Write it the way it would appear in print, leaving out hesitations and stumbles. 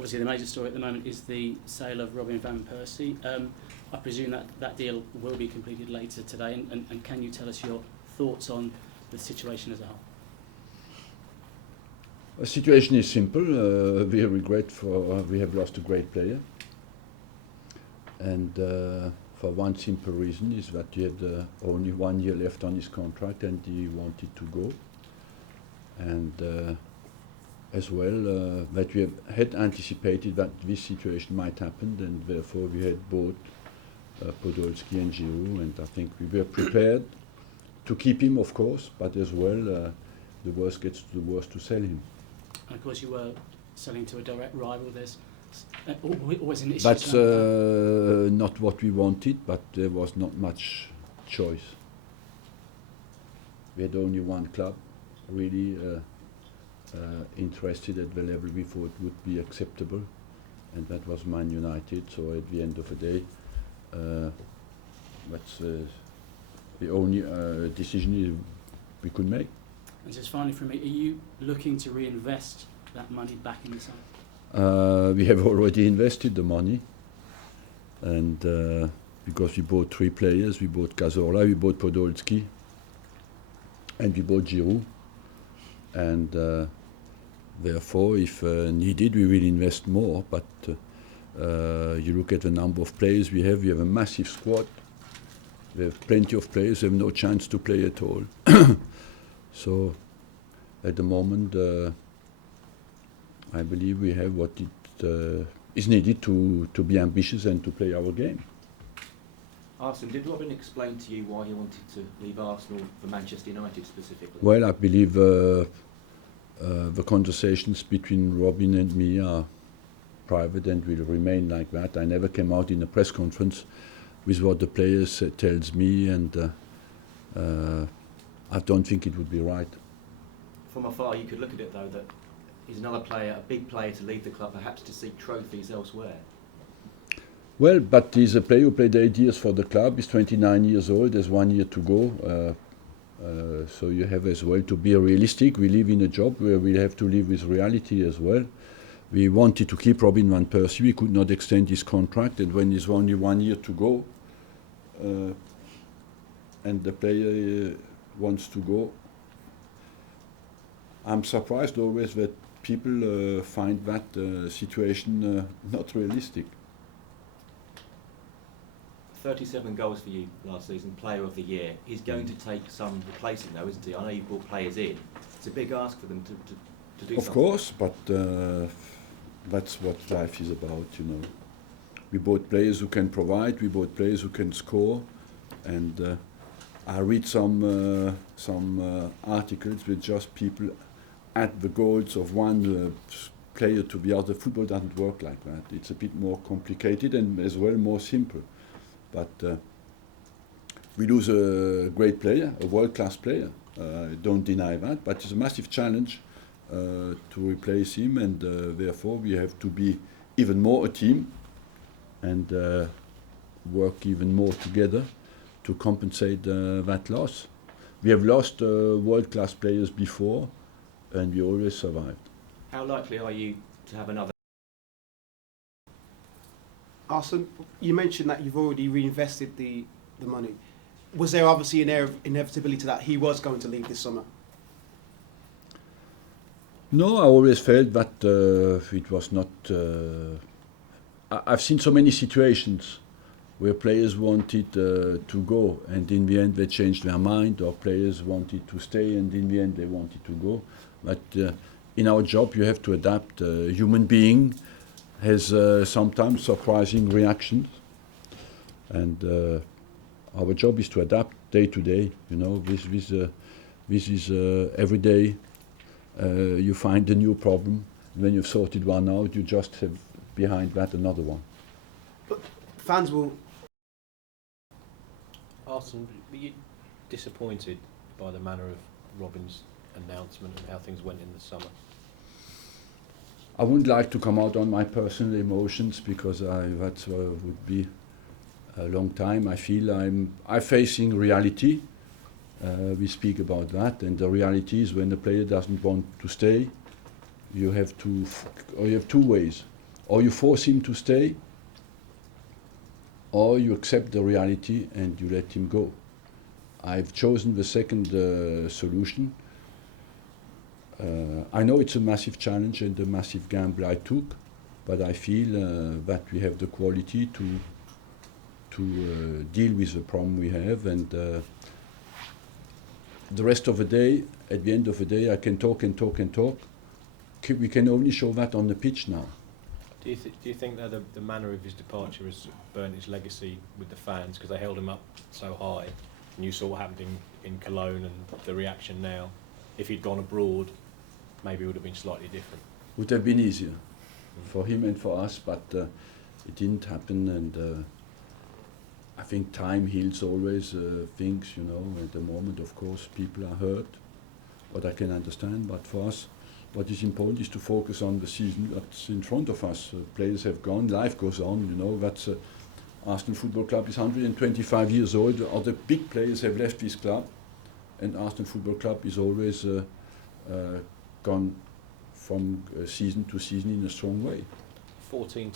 obviously the major story at the moment is the sale of Robin van Persie. I presume that deal will be completed later today, and can you tell us your thoughts on the situation as a whole? The situation is simple. We regret we have lost a great player, and for one simple reason is that he had only 1 year left on his contract and he wanted to go, and as well that we had anticipated that this situation might happen, and therefore we had bought Podolski and Giroud, and I think we were prepared to keep him, of course, but as well the worst gets to the worst to sell him. And of course you were selling to a direct rival. There's always an issue. That's not what we wanted, but there was not much choice. We had only one club really interested at the level we thought would be acceptable, and that was Man United. So at the end of the day, that's the only decision we could make. And just finally from me, are you looking to reinvest that money back in the side? We have already invested the money, and because we bought 3 players, we bought Cazorla, we bought Podolski, and we bought Giroud, and therefore if needed we will invest more, but you look at the number of players we have a massive squad, we have plenty of players, we have no chance to play at all. So at the moment I believe we have what it is needed to be ambitious and to play our game. Arsene, did Robin explain to you why he wanted to leave Arsenal for Manchester United specifically? Well, I believe the conversations between Robin and me are private and will remain like that. I never came out in a press conference with what the players tells me, and I don't think it would be right. From afar you could look at it though that he's another player, a big player to leave the club, perhaps to seek trophies elsewhere. Well, but he's a player who played 8 years for the club. He's 29 years old. There's 1 year to go. So you have as well to be realistic. We live in a job where we have to live with reality as well. We wanted to keep Robin van Persie. We could not extend his contract, and when there's only 1 year to go, and the player wants to go, I'm surprised always that people find that situation not realistic. 37 goals for you last season, player of the year. He's going to take some replacing though, isn't he? I know you've brought players in. It's a big ask for them to do something. Of course, but that's what life is about, you know. We bought players who can provide, we bought players who can score, and I read some articles with just people add the goals of one player to the other. Football doesn't work like that. It's a bit more complicated and as well more simple. But we lose a great player, a world-class player. Don't deny that. But it's a massive challenge to replace him, and therefore we have to be even more a team and work even more together to compensate that loss. We have lost world-class players before, and we always survived. How likely are you to have another? Arsene, you mentioned that you've already reinvested the money. Was there obviously an air of inevitability that he was going to leave this summer? No, I always felt that it was not... I've seen so many situations where players wanted to go, and in the end they changed their mind, or players wanted to stay and in the end they wanted to go. But in our job you have to adapt. A human being has sometimes surprising reactions, and our job is to adapt day to day. You know, this is every day you find a new problem. When you've sorted one out, you just have behind that another one. But fans will... Arsene, were you disappointed by the manner of Robin's announcement and how things went in the summer? I wouldn't like to come out on my personal emotions, because that would be a long time. I feel I'm facing reality. We speak about that, and the reality is when the player doesn't want to stay, you have two ways. or you force him to stay, or you accept the reality and you let him go. I've chosen the second solution. I know it's a massive challenge and a massive gamble I took, but I feel that we have the quality to deal with the problem we have, and the rest of the day, at the end of the day, I can talk and talk and talk. We can only show that on the pitch now. Do you think that the manner of his departure has burnt his legacy with the fans because they held him up so high, and you saw what happened in Cologne and the reaction now? If he'd gone abroad, maybe it would have been slightly different. Would have been easier for him and for us, but it didn't happen, and I think time heals always things, you know. At the moment, of course, people are hurt, what I can understand, but for us, what is important is to focus on the season that's in front of us. Players have gone, life goes on, you know. That's Arsenal Football Club is 125 years old. Other big players have left this club, and Arsenal Football Club is always gone from season to season in a strong way. 14